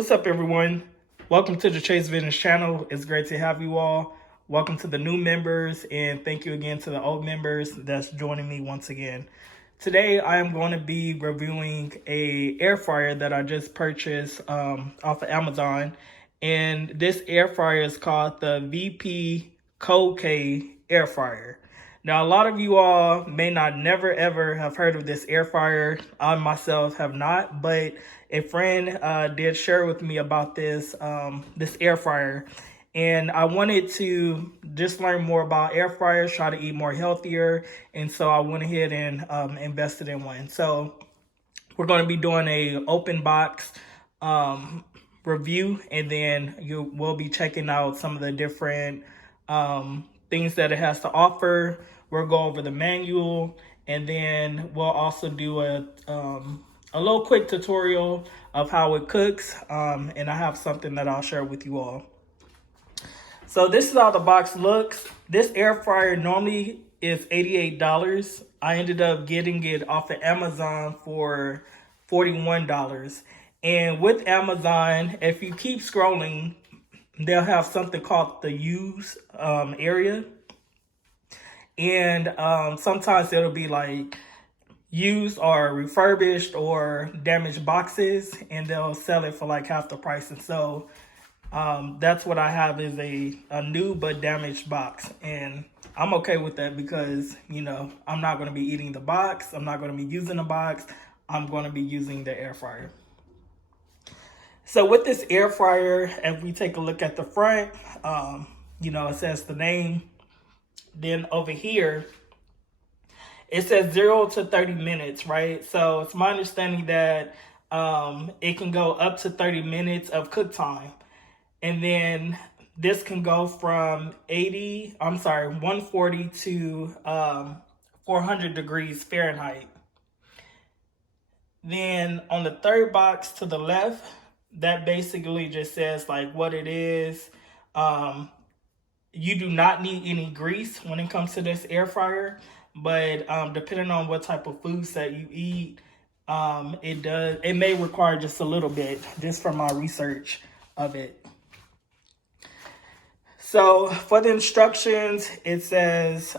What's up, everyone? Welcome to the Chase Business channel. It's great to have you all. Welcome to the new members, and thank you again to the old members that's joining me once again. Today, I am going to be reviewing a air fryer that I just purchased off of Amazon, and this air fryer is called the VPCOK air fryer. Now, a lot of you all may not never ever have heard of this air fryer. I myself have not, but a friend did share with me about this air fryer, and I wanted to just learn more about air fryers, try to eat more healthier, and so I went ahead and invested in one. So we're going to be doing a open box review, and then we'll be checking out some of the different things that it has to offer. We'll go over the manual, and then we'll also do a little quick tutorial of how it cooks, and I have something that I'll share with you all. So this is how the box looks. This air fryer normally is $88. I ended up getting it off of Amazon for $41. And with Amazon, if you keep scrolling, they'll have something called the use area. And sometimes it'll be like used or refurbished or damaged boxes, and they'll sell it for like half the price. And so that's what I have, is a new but damaged box. And I'm okay with that because, you know, I'm not going to be eating the box. I'm not going to be using the box. I'm going to be using the air fryer. So with this air fryer, if we take a look at the front, you know, it says the name. Then over here, it says 0 to 30 minutes, right? So it's my understanding that it can go up to 30 minutes of cook time. And then this can go from 140 to 400 degrees Fahrenheit. Then on the third box to the left, that basically just says like what it is. You do not need any grease when it comes to this air fryer, but depending on what type of foods that you eat, it may require just a little bit, just from my research of it. So for the instructions, it says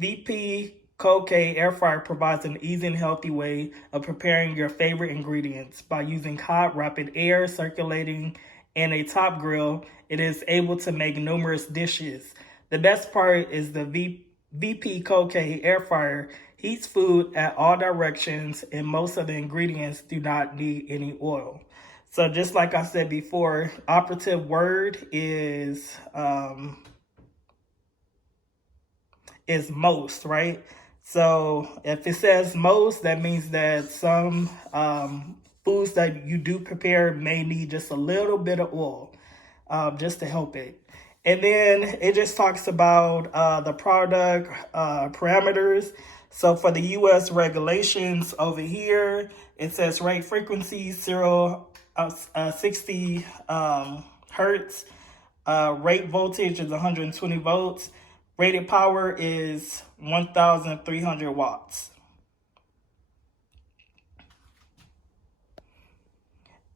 VPCOK air fryer provides an easy and healthy way of preparing your favorite ingredients. By using hot, rapid air circulating and a top grill, it is able to make numerous dishes. The best part is the VPCOK air fryer heats food at all directions, and most of the ingredients do not need any oil. So just like I said before, operative word is most, right? So if it says most, that means that some foods that you do prepare may need just a little bit of oil, just to help it. And then it just talks about the product parameters. So for the U.S. regulations over here, it says rate frequency 60 hertz. Rate voltage is 120 volts. Rated power is 1,300 watts.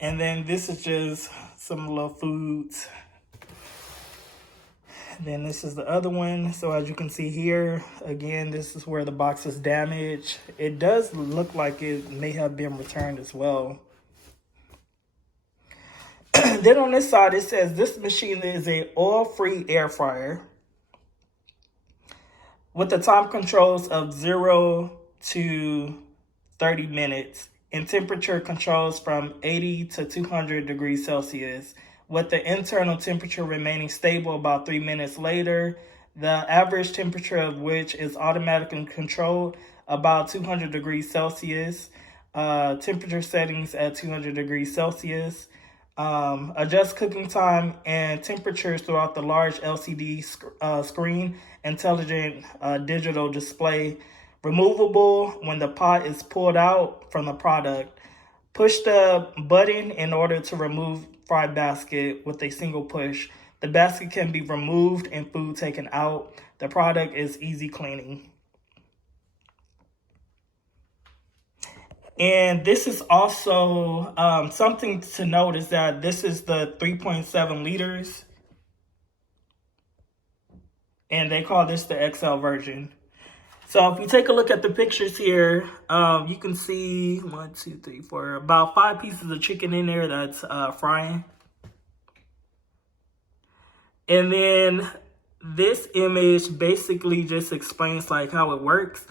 And then this is just some little foods. Then this is the other one. So as you can see here, again, this is where the box is damaged. It does look like it may have been returned as well. Then on this side, it says this machine is a oil-free air fryer with the time controls of 0 to 30 minutes and temperature controls from 80 to 200 degrees Celsius, with the internal temperature remaining stable about 3 minutes later, the average temperature of which is automatically controlled about 200 degrees Celsius, temperature settings at 200 degrees Celsius, adjust cooking time and temperatures throughout the large LCD screen, intelligent digital display, removable when the pot is pulled out from the product. Push the button in order to remove fry basket with a single push. The basket can be removed and food taken out. The product is easy cleaning. And this is also something to note is that this is the 3.7 liters. And they call this the XL version. So if you take a look at the pictures here, you can see 1, 2, 3, 4, about 5 pieces of chicken in there that's frying. And then this image basically just explains like how it works.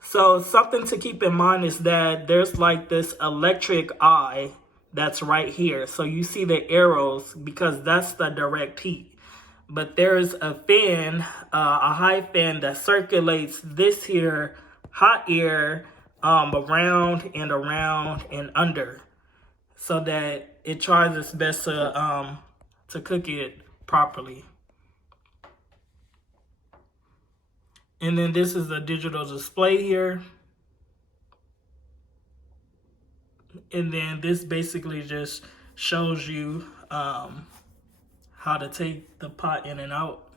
So something to keep in mind is that there's like this electric eye that's right here. So you see the arrows because that's the direct heat. But there's a fan, a high fan that circulates this here hot air around and under, so that it tries its best to cook it properly. And then this is a digital display here. And then this basically just shows you how to take the pot in and out,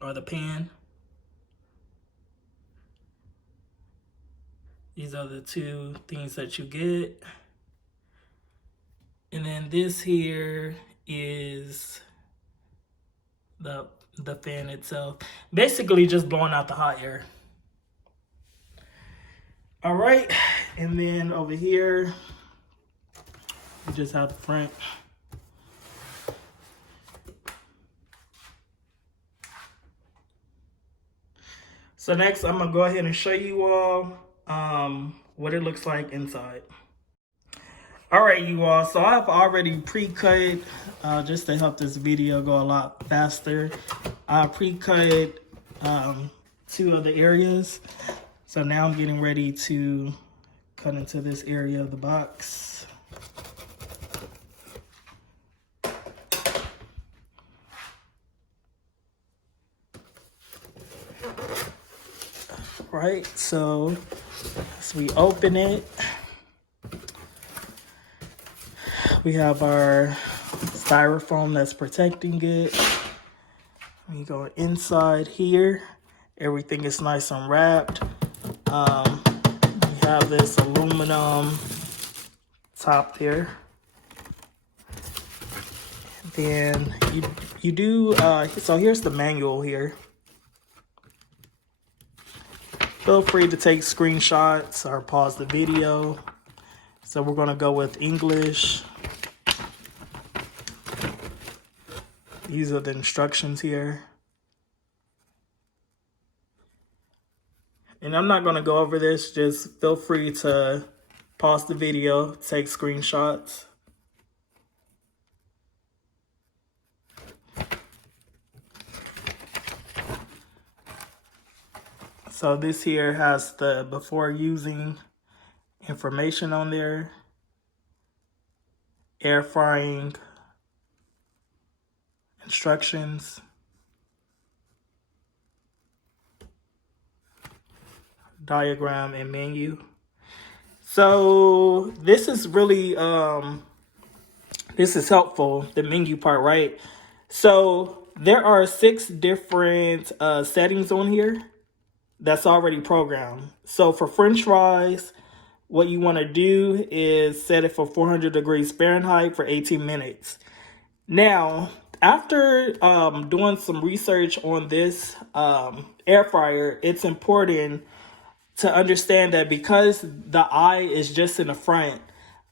or the pan. These are the 2 things that you get. And then this here is the fan itself. Basically just blowing out the hot air. All right, and then over here, we just have the front. So next, I'm gonna go ahead and show you all what it looks like inside. All right, you all, so I've already pre-cut, just to help this video go a lot faster. I pre-cut 2 of the areas. So now I'm getting ready to cut into this area of the box. Right, so as we open it, we have our styrofoam that's protecting it. We go inside here, everything is nice and wrapped. We have this aluminum top there. Then you do, so here's the manual here. Feel free to take screenshots or pause the video. So we're gonna go with English. These are the instructions here. And I'm not gonna go over this, just feel free to pause the video, take screenshots. So this here has the before using information on there, air frying instructions, diagram, and menu. So this is really, this is helpful, the menu part, right? So there are 6 different settings on here that's already programmed. So for French fries, what you want to do is set it for 400 degrees Fahrenheit for 18 minutes. Now, after doing some research on this air fryer, it's important to understand that because the eye is just in the front,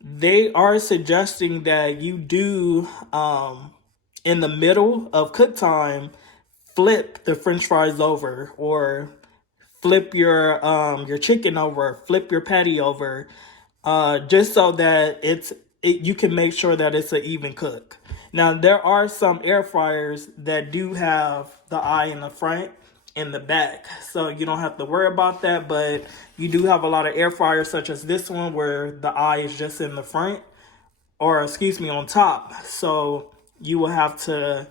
they are suggesting that you do, in the middle of cook time, flip the French fries over, or flip your chicken over, flip your patty over, just so that you can make sure that it's an even cook. Now, there are some air fryers that do have the eye in the front and the back, so you don't have to worry about that, but you do have a lot of air fryers such as this one where the eye is just in the front, or excuse me, on top. So you will have to,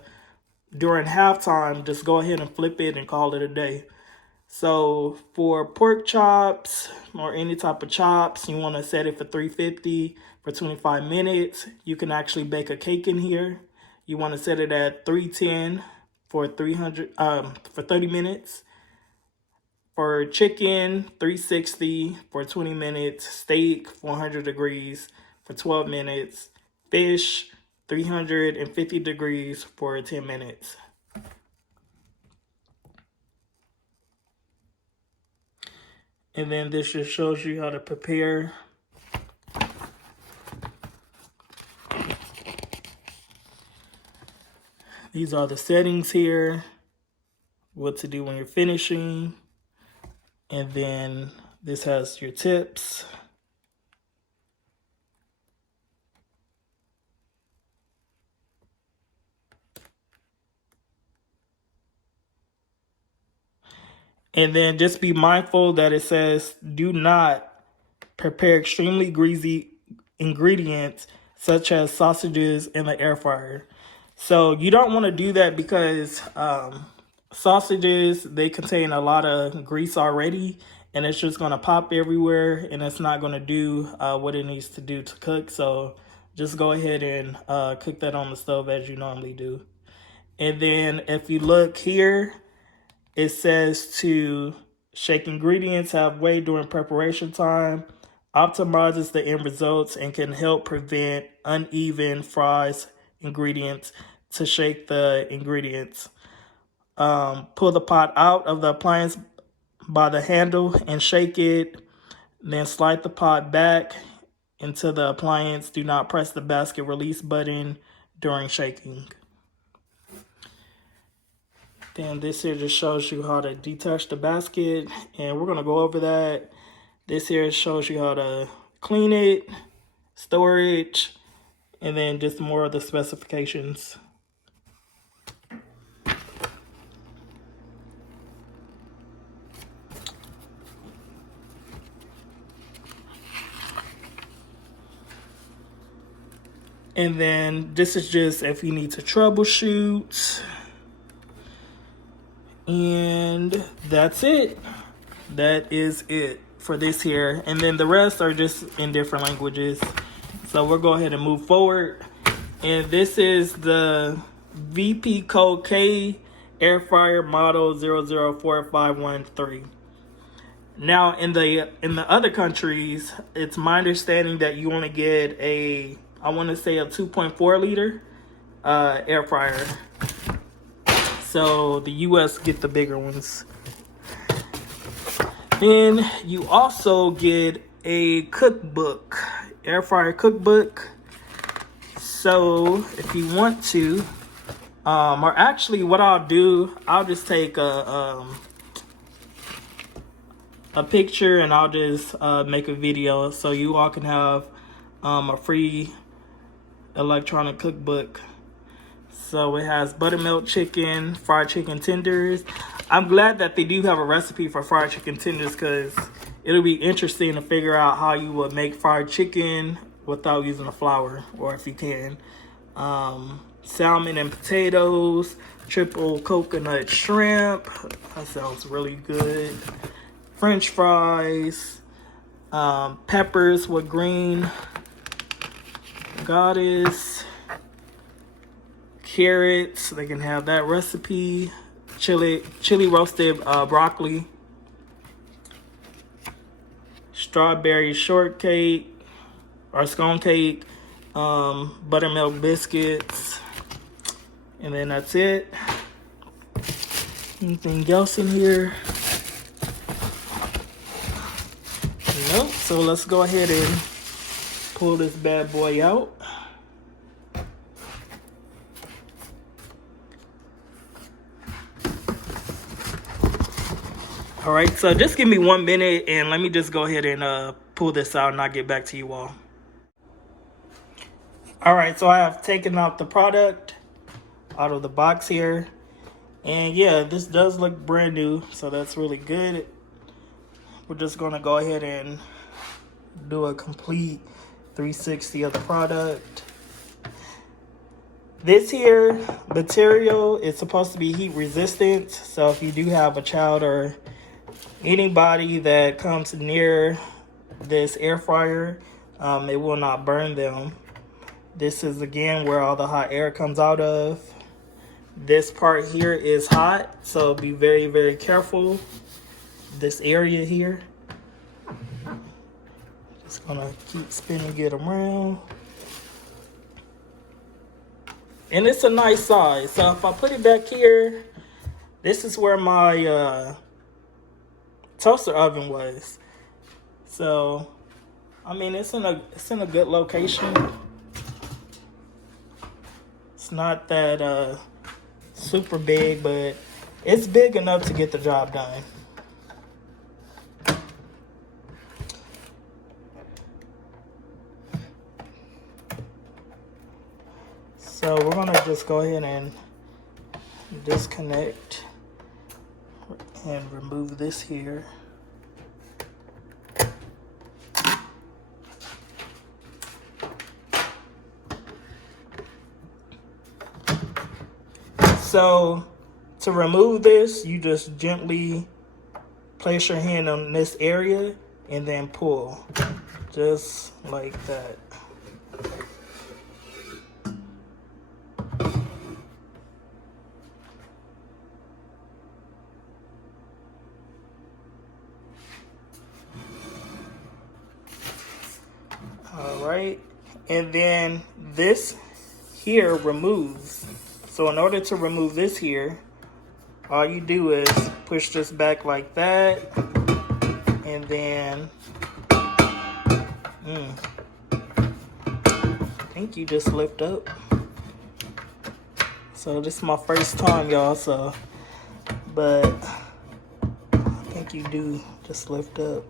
during halftime, just go ahead and flip it and call it a day. So for pork chops or any type of chops, you want to set it for 350 for 25 minutes. You can actually bake a cake in here. You want to set it at 310 for 30 minutes. For chicken, 360 for 20 minutes. Steak, 400 degrees for 12 minutes. Fish, 350 degrees for 10 minutes. And then this just shows you how to prepare. These are the settings here. What to do when you're finishing. And then this has your tips. And then just be mindful that it says do not prepare extremely greasy ingredients such as sausages in the air fryer. So you don't want to do that because sausages, they contain a lot of grease already, and it's just going to pop everywhere, and it's not going to do what it needs to do to cook. So just go ahead and cook that on the stove as you normally do. And then if you look here, it says to shake ingredients halfway during preparation time, optimizes the end results, and can help prevent uneven fries ingredients. To shake the ingredients, pull the pot out of the appliance by the handle and shake it. Then slide the pot back into the appliance. Do not press the basket release button during shaking. Then this here just shows you how to detach the basket, and we're going to go over that. This here shows you how to clean it, storage, and then just more of the specifications. And then this is just if you need to troubleshoot. And that's it. That is it for this here. And then the rest are just in different languages. So we'll go ahead and move forward. And this is the VPCOK air fryer model 004513. Now in the other countries, it's my understanding that you only get a, I want to say a 2.4 liter air fryer. So the US get the bigger ones. Then you also get a cookbook, air fryer cookbook. So if you want to, or actually what I'll do, I'll just take a picture and I'll just make a video so you all can have a free electronic cookbook. So it has buttermilk chicken, fried chicken tenders. I'm glad that they do have a recipe for fried chicken tenders because it'll be interesting to figure out how you would make fried chicken without using a flour, or if you can. Salmon and potatoes, triple coconut shrimp. That sounds really good. French fries, peppers with green goddess, carrots, they can have that recipe, chili roasted broccoli, strawberry shortcake or scone cake, buttermilk biscuits, and then that's it. Anything else in here? Nope. So let's go ahead and pull this bad boy out. All right, so just give me 1 minute and let me just go ahead and pull this out and I'll get back to you all. All right, so I have taken out the product out of the box here. And yeah, this does look brand new, so that's really good. We're just gonna go ahead and do a complete 360 of the product. This here material is supposed to be heat resistant, so if you do have a child or anybody that comes near this air fryer, it will not burn them. This is again where all the hot air comes out of. This part here is hot, so be very, very careful. this area here. Just gonna keep spinning it around. And it's a nice size. So if I put it back here, this is where my toaster oven was. So, I mean, it's in a good location. It's not that super big, but it's big enough to get the job done. So we're gonna just go ahead and disconnect and remove this here. So to remove this, you just gently place your hand on this area and then pull, just like that. All right, and then this here removes. So in order to remove this here, all you do is push this back like that, and then I think you just lift up. So this is my first time, y'all, so, but I think you do just lift up.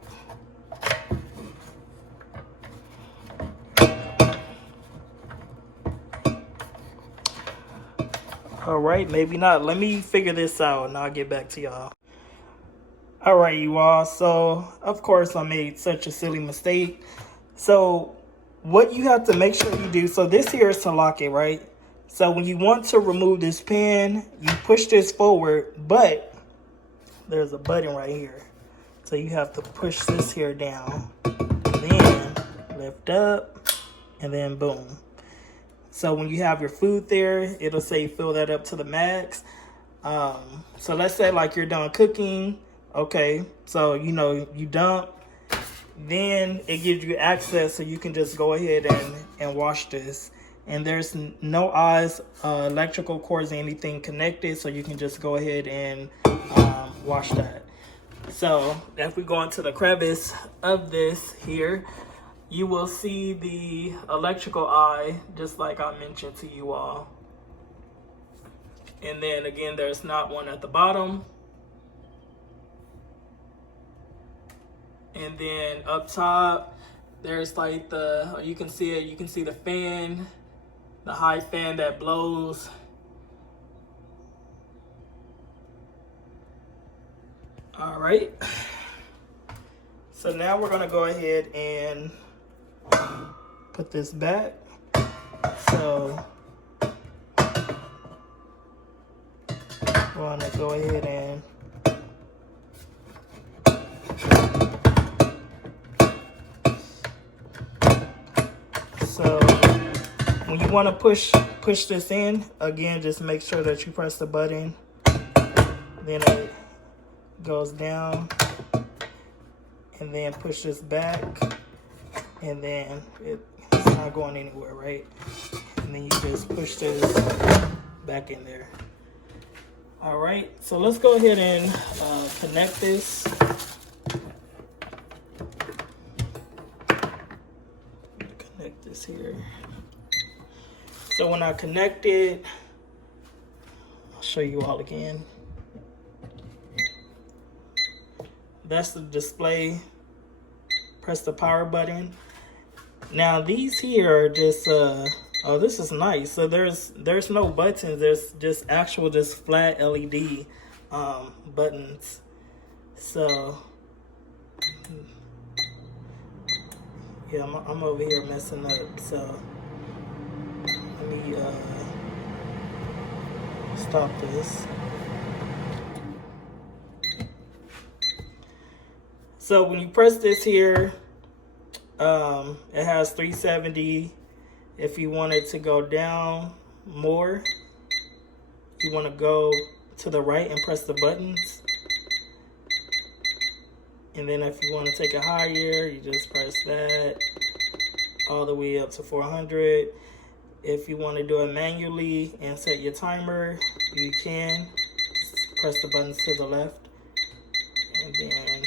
All right, maybe not. Let me figure this out and I'll get back to y'all. All right, you all. So, of course, I made such a silly mistake. So, what you have to make sure you do, so this here is to lock it, right? So, when you want to remove this pin, you push this forward, but there's a button right here. So, you have to push this here down, then lift up, and then boom. So when you have your food there, it'll say fill that up to the max. So let's say like you're done cooking. Okay, so you know you dump. Then it gives you access so you can just go ahead and wash this. And there's no eyes, electrical cords, or anything connected. So you can just go ahead and wash that. So if we go into the crevice of this here, you will see the electrical eye, just like I mentioned to you all. And then again, there's not one at the bottom. And then up top, there's like you can see it, you can see the fan, the high fan that blows. All right. So now we're gonna go ahead and put this back. So we're gonna go ahead and so when you want to push this in, again, just make sure that you press the button, then it goes down, and then push this back, and then it's not going anywhere, right? And then you just push this back in there. All right, so let's go ahead and connect this. Connect this here. So when I connect it, I'll show you all again. That's the display. Press the power button. Now these here are just oh, this is nice. So there's no buttons. There's just actual flat LED buttons. So yeah, I'm over here messing up. So let me stop this. So when you press this here, it has 370. If you want it to go down more, you want to go to the right and press the buttons. And then if you want to take it higher, you just press that all the way up to 400. If you want to do it manually and set your timer, you can. Just press the buttons to the left. And then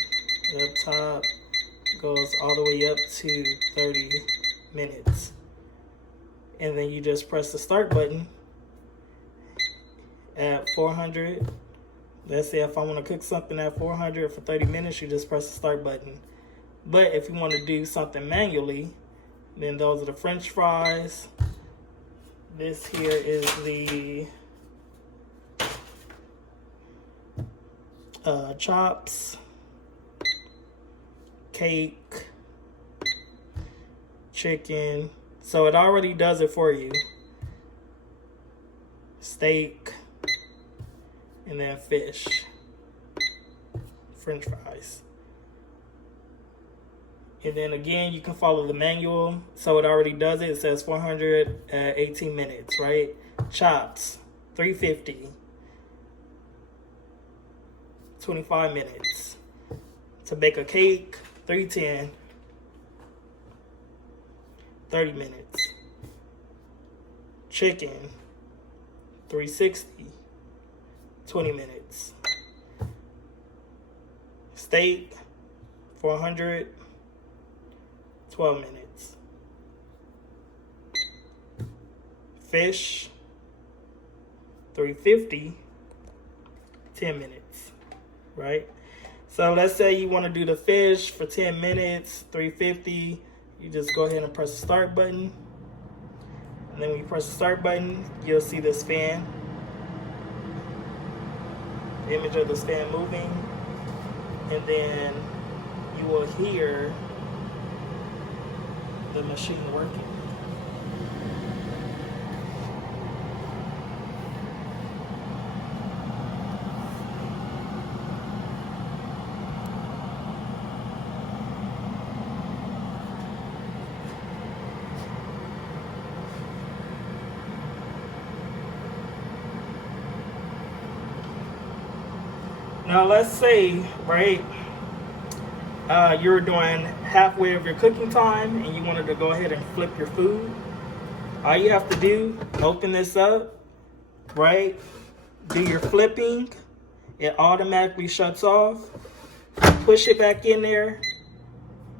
up top goes all the way up to 30 minutes. And then you just press the start button at 400. Let's say if I want to cook something at 400 for 30 minutes, you just press the start button. But if you want to do something manually, then those are the French fries. This here is the chops, cake, chicken. So it already does it for you. Steak, and then fish, French fries. And then again, you can follow the manual. So it already does it. It says 400 at 18 minutes, right? Chops, 350, 25 minutes. To bake a cake, 310, 30 minutes. Chicken, 360, 20 minutes. Steak, 400, 12 minutes. Fish, 350, 10 minutes, right? So let's say you want to do the fish for 10 minutes, 350. You just go ahead and press the start button. And then when you press the start button, you'll see this fan. The image of this fan moving. And then you will hear the machine working. Now let's say, right, you're doing halfway of your cooking time and you wanted to go ahead and flip your food. All you have to do, open this up, right, do your flipping, it automatically shuts off, push it back in there,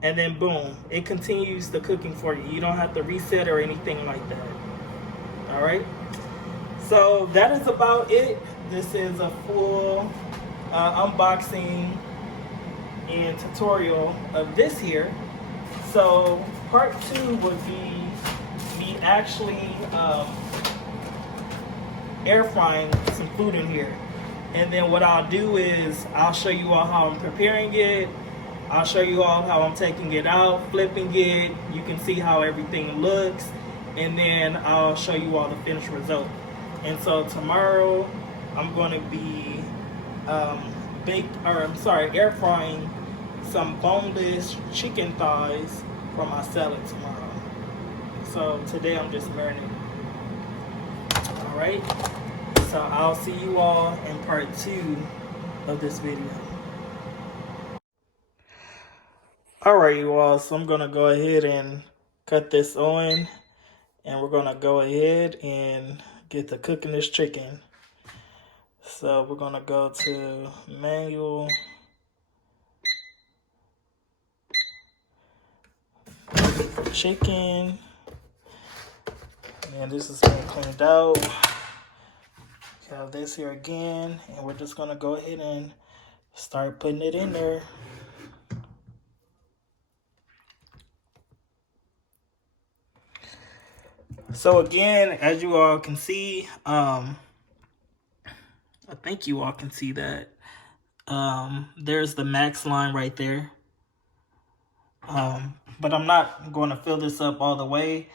and then boom, it continues the cooking for you. You don't have to reset or anything like that. All right, so that is about it. This is a full unboxing and tutorial of this here. So part 2 would be me actually air frying some food in here. And then what I'll do is I'll show you all how I'm preparing it. I'll show you all how I'm taking it out, flipping it. You can see how everything looks. And then I'll show you all the finished result. And so tomorrow I'm going to be air frying some boneless chicken thighs for my salad tomorrow. So today I'm just marinating. All right. So I'll see you all in part 2 of this video. All right, you all. So I'm gonna go ahead and cut this on, and we're gonna go ahead and get to cooking this chicken. So we're gonna go to manual, chicken, and this is been cleaned out. We have this here again, and we're just gonna go ahead and start putting it in there. So again, as you all can see, I think you all can see that there's the max line right there. But I'm not going to fill this up all the way,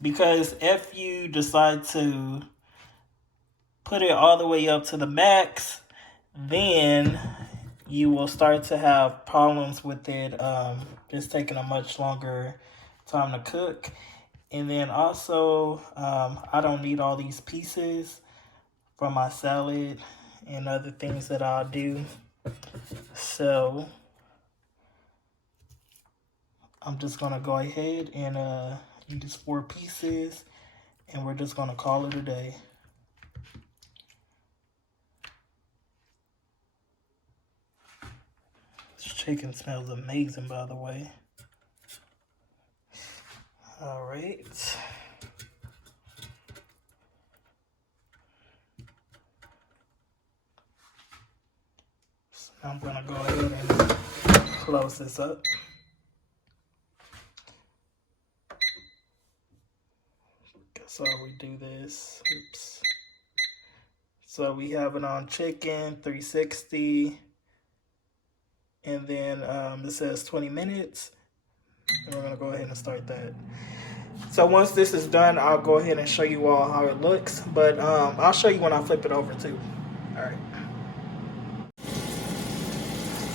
because if you decide to put it all the way up to the max, then you will start to have problems with it just taking a much longer time to cook. And then also, I don't need all these pieces for my salad and other things that I'll do. So I'm just gonna go ahead and use 4 pieces, and we're just gonna call it a day. This chicken smells amazing, by the way. All right. So I'm gonna go ahead and close this up. So we do this. Oops. So we have it on chicken 360, and then it says 20 minutes, and we're gonna go ahead and start that. So once this is done, I'll go ahead and show you all how it looks, but I'll show you when I flip it over too.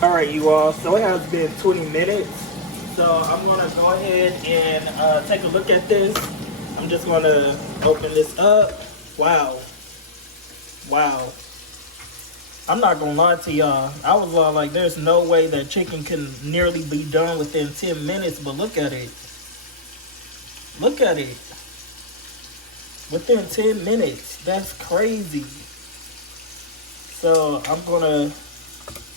All right, you all, so it has been 20 minutes. So I'm gonna go ahead and take a look at this. I'm just gonna open this up. Wow. I'm not gonna lie to y'all. I was like, there's no way that chicken can nearly be done within 10 minutes, but look at it. Look at it. Within 10 minutes. That's crazy. So I'm gonna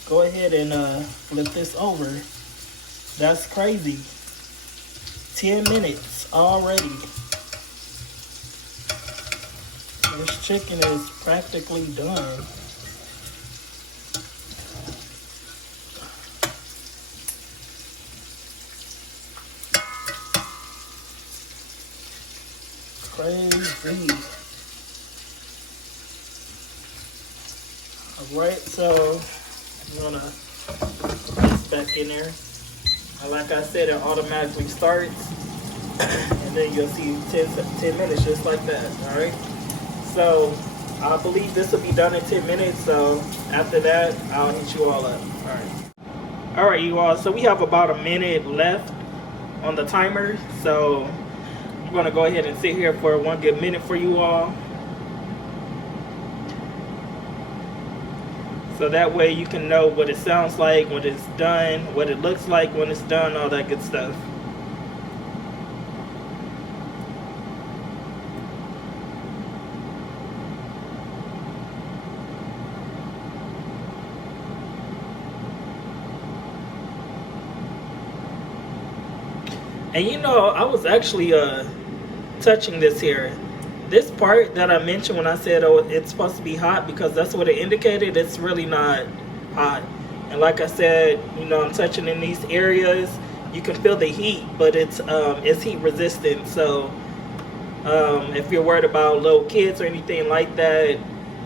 go ahead and flip this over. That's crazy. 10 minutes already. This chicken is practically done. Crazy. Alright, so I'm gonna put this back in there. And like I said, it automatically starts. And then you'll see 10 minutes just like that. Alright. So I believe this will be done in 10 minutes. So after that, I'll hit you all up. Alright, you all. So we have about a minute left on the timer. So I'm gonna go ahead and sit here for one good minute for you all. So that way you can know what it sounds like when it's done, what it looks like when it's done, all that good stuff. And you know, I was actually touching this here. This part that I mentioned when I said, oh, it's supposed to be hot because that's what it indicated, it's really not hot. And like I said, you know, I'm touching in these areas. You can feel the heat, but it's heat resistant. So if you're worried about little kids or anything like that,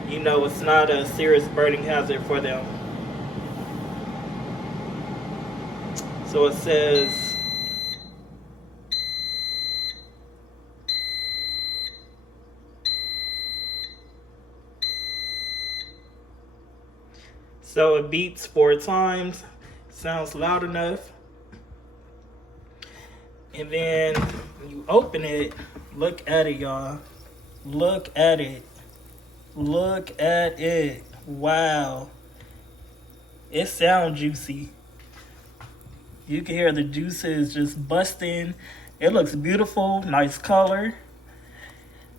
you know, it's not a serious burning hazard for them. So it says, so it beeps 4 times, sounds loud enough. And then when you open it, look at it, y'all. Look at it. Look at it. Wow. It sounds juicy. You can hear the juices just busting. It looks beautiful, nice color.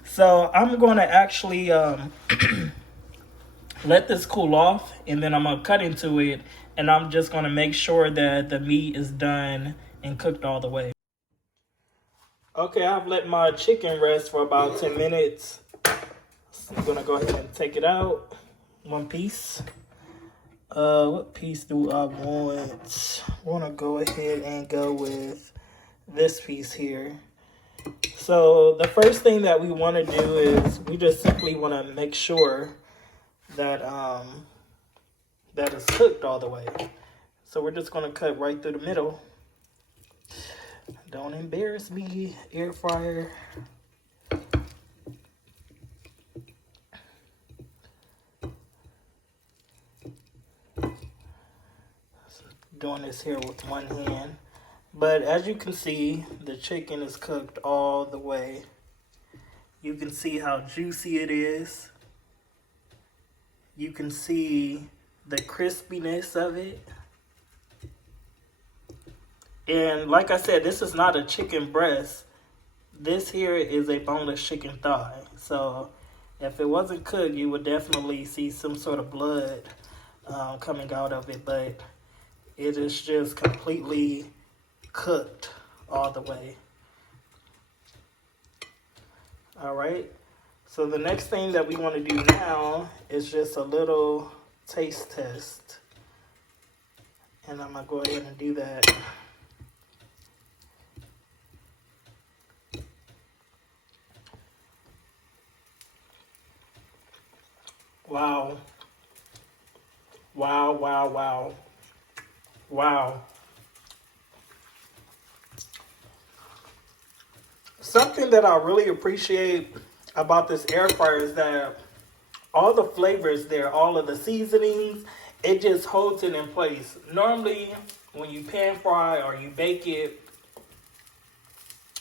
So I'm going to actually let this cool off, and then I'm gonna cut into it, and I'm just gonna make sure that the meat is done and cooked all the way. Okay, I've let my chicken rest for about 10 minutes. So I'm gonna go ahead and take it out. One piece. What piece do I want? I wanna go ahead and go with this piece here. So the first thing that we wanna do is we just simply wanna make sure that that is cooked all the way. So we're just gonna cut right through the middle. Don't embarrass me, air fryer. Doing this here with one hand. But as you can see, the chicken is cooked all the way. You can see how juicy it is. You can see the crispiness of it. And like I said, this is not a chicken breast. This here is a boneless chicken thigh. So if it wasn't cooked, you would definitely see some sort of blood coming out of it. But it is just completely cooked all the way. All right. So the next thing that we want to do now is just a little taste test. And I'm going to go ahead and do that. Wow. Wow, wow, wow. Wow. Something that I really appreciate about this air fryer is that all the flavors there, all of the seasonings, it just holds it in place. Normally, when you pan fry or you bake it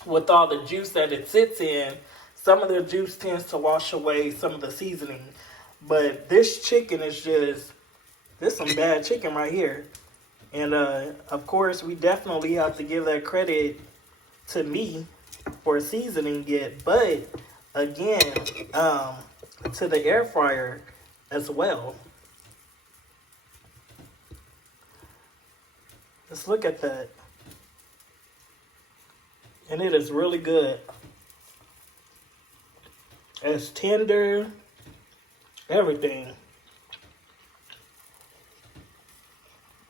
with all the juice that it sits in, some of the juice tends to wash away some of the seasoning. But this chicken is just, this is some bad chicken right here. And of course, we definitely have to give that credit to me for seasoning it. But again, to the air fryer as well. Let's look at that. And it is really good. It's tender. Everything.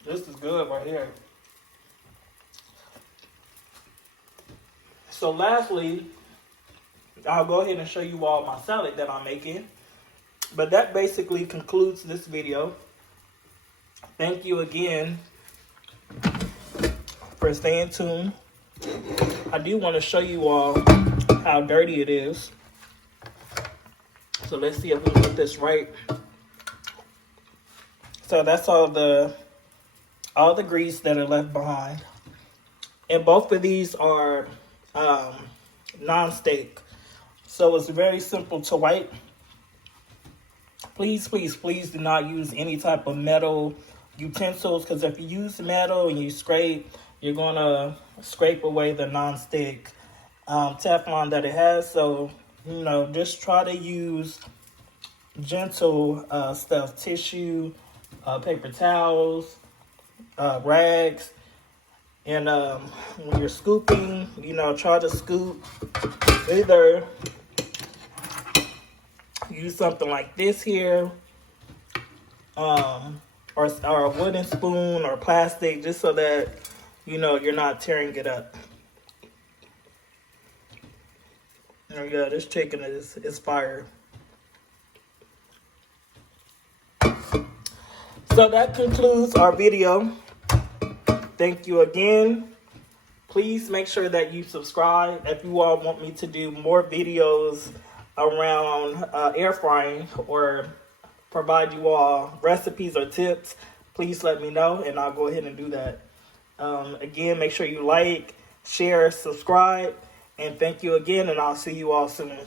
This is good right here. So lastly, I'll go ahead and show you all my salad that I'm making. But that basically concludes this video. Thank you again for staying tuned. I do want to show you all how dirty it is. So let's see if we can get this right. So that's all the grease that are left behind. And both of these are non-stick. So it's very simple to wipe. Please, please, please do not use any type of metal utensils, because if you use metal and you scrape, you're going to scrape away the non-stick Teflon that it has. So, you know, just try to use gentle stuff, tissue, paper towels, rags. And when you're scooping, you know, try to scoop. Either use something like this here, or a wooden spoon or plastic, just so that, you know, you're not tearing it up. There we go. This chicken is fire. So that concludes our video. Thank you again. Please make sure that you subscribe if you all want me to do more videos around air frying, or provide you all recipes or tips. Please let me know and I'll go ahead and do that. Again, make sure you like, share, subscribe, and thank you again, and I'll see you all soon.